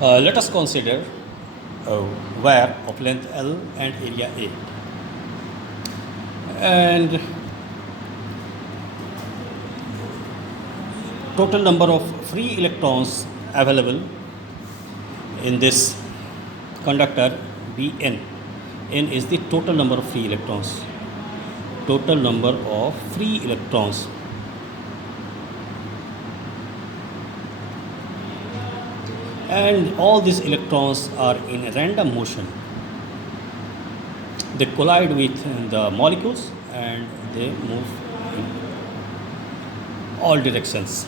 Let us consider a wire of length L and area A. And total number of free electrons available in this conductor Bn. N is the total number of free electrons. Total number of free electrons. And all these electrons are in random motion. They collide with the molecules and they move in all directions.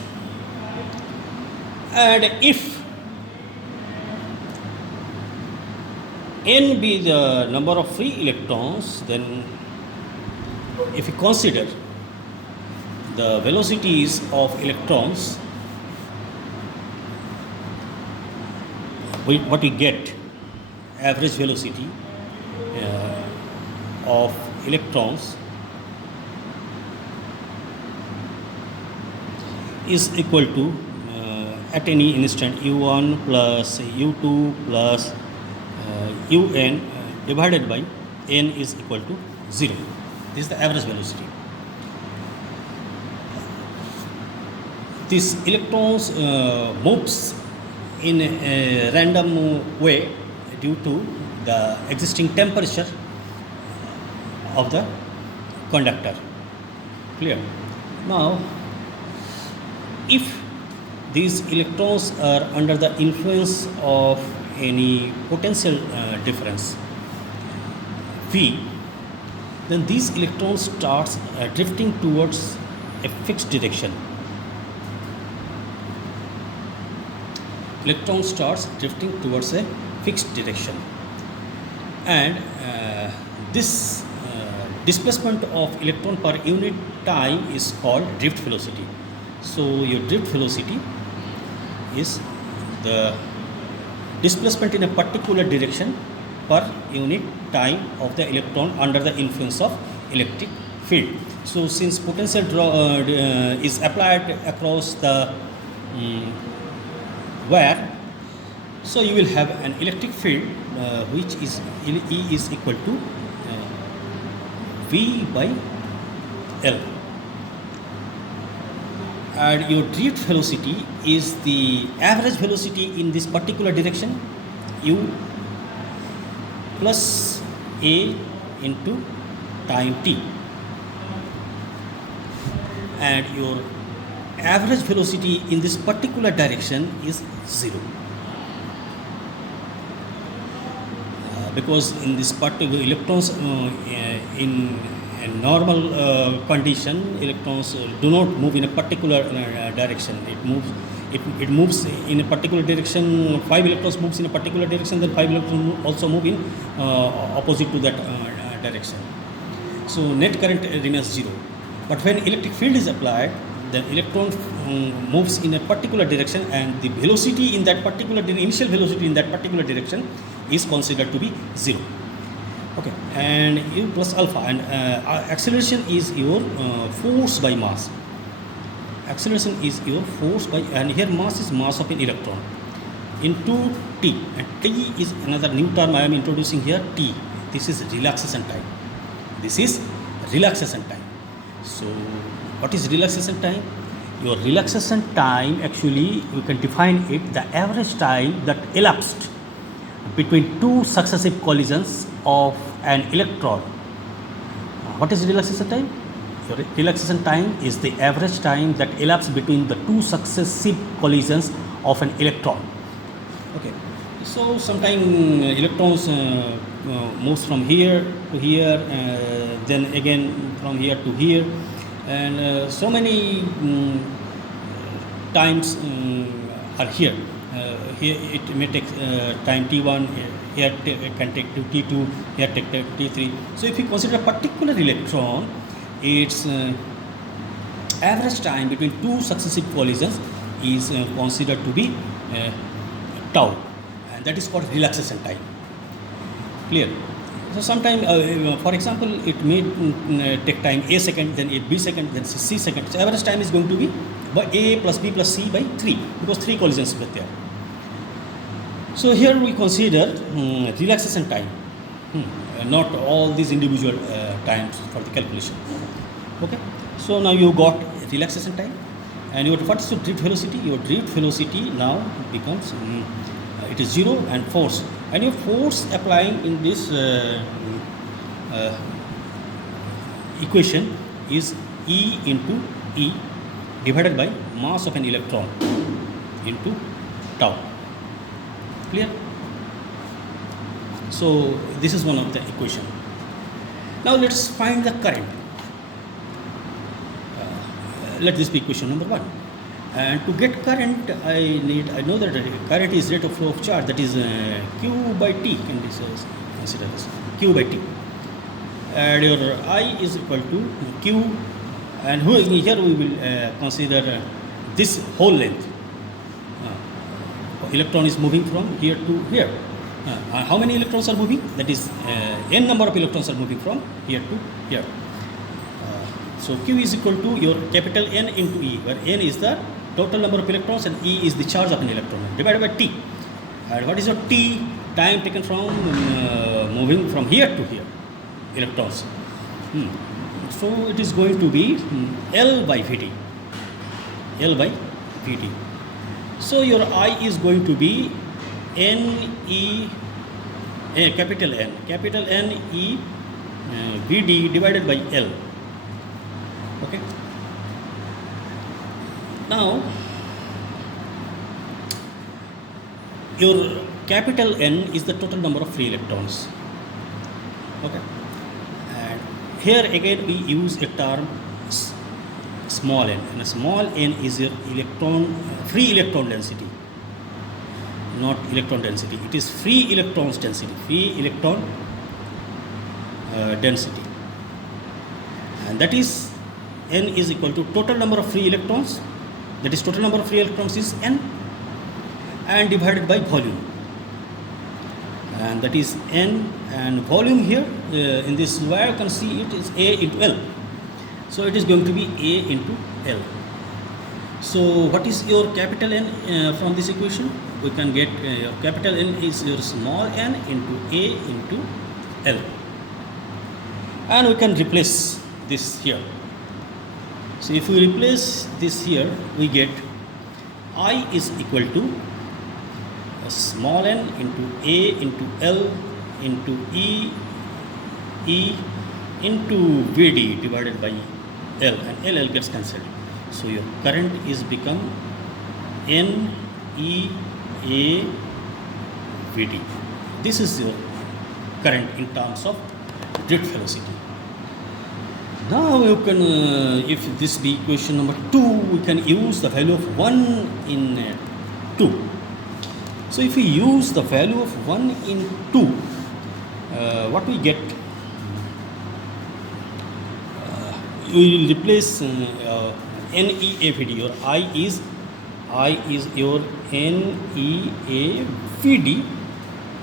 And if n be the number of free electrons, then if we consider the velocities of electrons, what we get, average velocity of electrons is equal to at any instant u1 plus u2 plus un divided by n is equal to 0. This is the average velocity. These electrons moves in a random way due to the existing temperature of the conductor. Clear? Now, if these electrons are under the influence of any potential difference V, then these electrons starts drifting towards a fixed direction. Electron starts drifting towards a fixed direction, and this displacement of electron per unit time is called drift velocity. So your drift velocity is the displacement in a particular direction per unit time of the electron under the influence of electric field. So since potential draw is applied across the wire, so you will have an electric field which is E is equal to V by L, and your drift velocity is the average velocity in this particular direction, u plus a into time t, and your average velocity in this particular direction is 0. Because in this particular electrons in a normal condition, electrons do not move in a particular direction. It moves in a particular direction. 5 electrons moves in a particular direction, then 5 electrons also move in opposite to that direction. So net current remains 0. But when electric field is applied, the electron moves in a particular direction, and the velocity in that particular initial velocity in that particular direction is considered to be 0. Okay, and u plus alpha, and acceleration is your force by mass. Acceleration is your force by, and here mass is mass of an electron into t, and t is another new term I am introducing here, t. This is relaxation time. This is relaxation time. So what is relaxation time? Your relaxation time, actually we can define it, the average time that elapsed between two successive collisions of an electron. What is relaxation time? Your relaxation time is the average time that elapsed between the two successive collisions of an electron. Okay, so sometimes electrons moves from here to here, then again from here to here, and so many times are here. Here it may take time t1, here it can take t2, here take t3. So if you consider a particular electron, its average time between two successive collisions is considered to be tau, and that is called relaxation time. Clear? So sometimes, for example, it may take time a second, then a b second, then c second. So average time is going to be by a plus b plus c by 3, because 3 collisions were there. So here we consider relaxation time, not all these individual times for the calculation. Okay. So now you got relaxation time, and your what is your drift velocity? Your drift velocity now becomes it is 0 and force, and your force applying in this uh, equation is E into E divided by mass of an electron into tau. Clear? So this is one of the equation. Now let's find the current. Let this be equation number 1. And to get current, I know that current is rate of flow of charge, that is Q by T, can be considered as Q by T. And your I is equal to Q, and here we will consider this whole length. Electron is moving from here to here. How many electrons are moving? That is n number of electrons are moving from here to here. So Q is equal to your capital N into E, where N is the total number of electrons and E is the charge of an electron, divided by T. And what is your T? Time taken from moving from here to here, electrons. So it is going to be L by Vt. L by Vt. So your I is going to be capital N E Vd divided by L. Okay. Now your capital N is the total number of free electrons. Okay. And here again we use a term small n, and a small n is your free electron density, not electron density. It is free electrons density, free electron density, and that is n is equal to total number of free electrons, that is total number of free electrons is n, and divided by volume, and that is n, and volume here in this wire you can see it is A into L. So it is going to be A into L. So what is your capital N from this equation? We can get your capital N is your small n into A into L. And we can replace this here. So if we replace this here, we get I is equal to a small n into A into L into E into Vd divided by L, and L gets cancelled. So your current is become N E A Vd. This is your current in terms of drift velocity. Now you can, if this be equation number 2, we can use the value of 1 in 2. So if we use the value of 1 in 2, what we get? We will replace NEAVD. Your I is your NEAVD,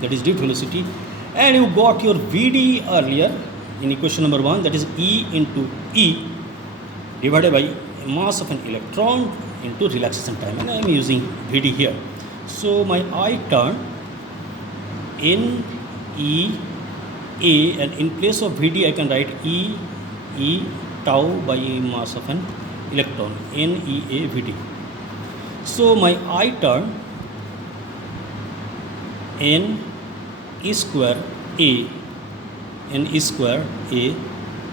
that is drift velocity, and you got your Vd earlier in equation number 1, that is E into E divided by mass of an electron into relaxation time, and I am using Vd here. So my I turn NEA, and in place of Vd I can write E tau by mass of an electron, NEAVD. So my I turn N E square A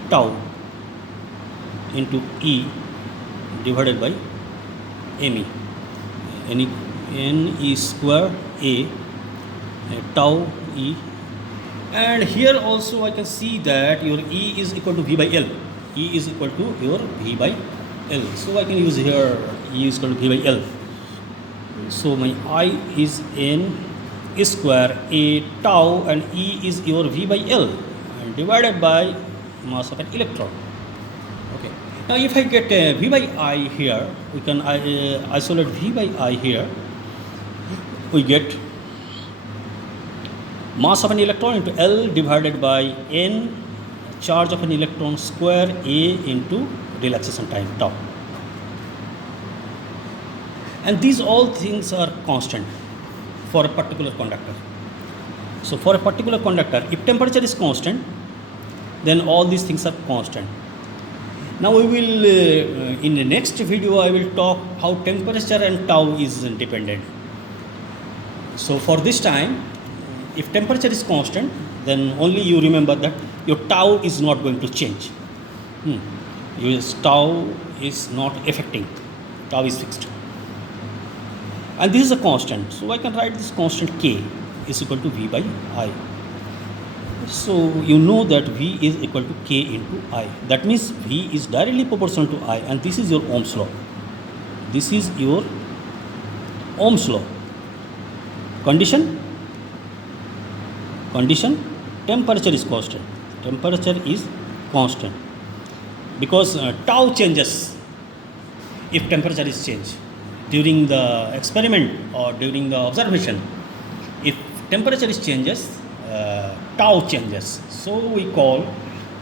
tau into E divided by ME, N E square A tau E, and here also I can see that your E is equal to V by L. E is equal to your V by L. So I can use here E is equal to V by L. So my I is N square A tau, and E is your V by L, and divided by mass of an electron. Okay. Now if I get V by I here, we can isolate V by I here. We get mass of an electron into L divided by N, charge of an electron square A into relaxation time tau. And these all things are constant. for a particular conductor. So for a particular conductor, if temperature is constant, then all these things are constant. Now we will, in the next video, I will talk how temperature and tau is dependent. So for this time, if temperature is constant, then only you remember that your tau is not going to change. Your tau is not affecting. Tau is fixed. And this is a constant. So I can write this constant K is equal to V by I. So you know that V is equal to K into I. That means V is directly proportional to I, and this is your Ohm's law. This is your Ohm's law. Condition, temperature is constant. Temperature is constant because tau changes if temperature is changed during the experiment or during the observation. If temperature is changes, tau changes. So we call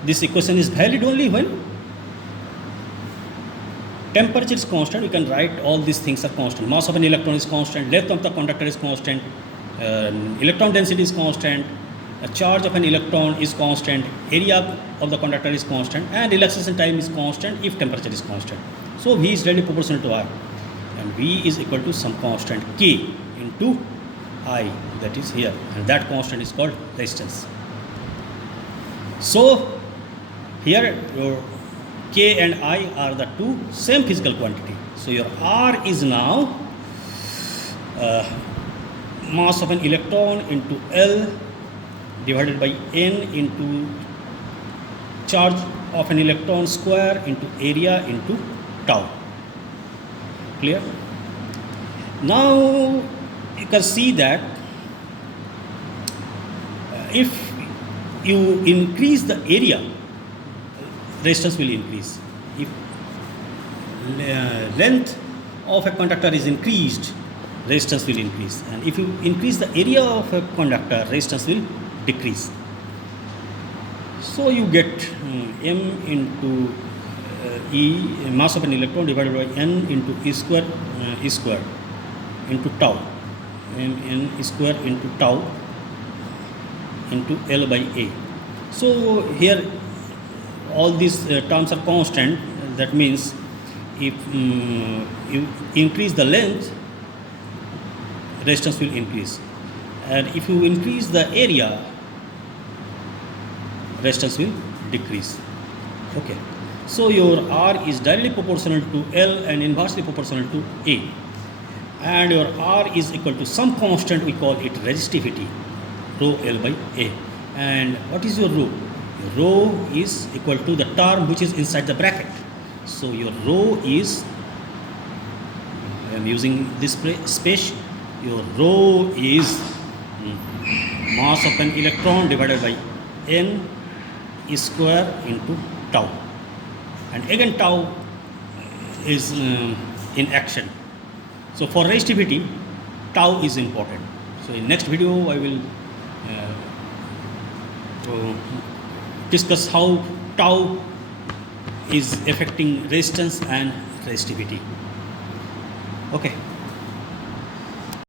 this equation is valid only when temperature is constant. We can write all these things are constant. Mass of an electron is constant, length of the conductor is constant, electron density is constant, charge of an electron is constant, area of the conductor is constant, and relaxation time is constant if temperature is constant. So V is directly proportional to I, and V is equal to some constant K into I, that is here, and that constant is called resistance. So here your K and I are the two same physical quantity. So your R is now mass of an electron into L divided by N into charge of an electron square into area into tau. Clear? Now you can see that if you increase the area, resistance will increase. If length of a conductor is increased, resistance will increase, and if you increase the area of a conductor, resistance will decrease. So you get m into E, mass of an electron, divided by n into E square into tau, n square into tau into L by A. So here all these terms are constant. That means if you increase the length, resistance will increase, and if you increase the area, resistance will decrease. Okay, so your R is directly proportional to L and inversely proportional to A, and your R is equal to some constant, we call it resistivity, rho L by A. And what is your rho? Rho is equal to the term which is inside the bracket. So your rho is, I am using this space, your rho is mass of an electron divided by n square into tau, and again tau is in action. So for resistivity, tau is important. So in next video I will discuss how tau is affecting resistance and resistivity. Okay.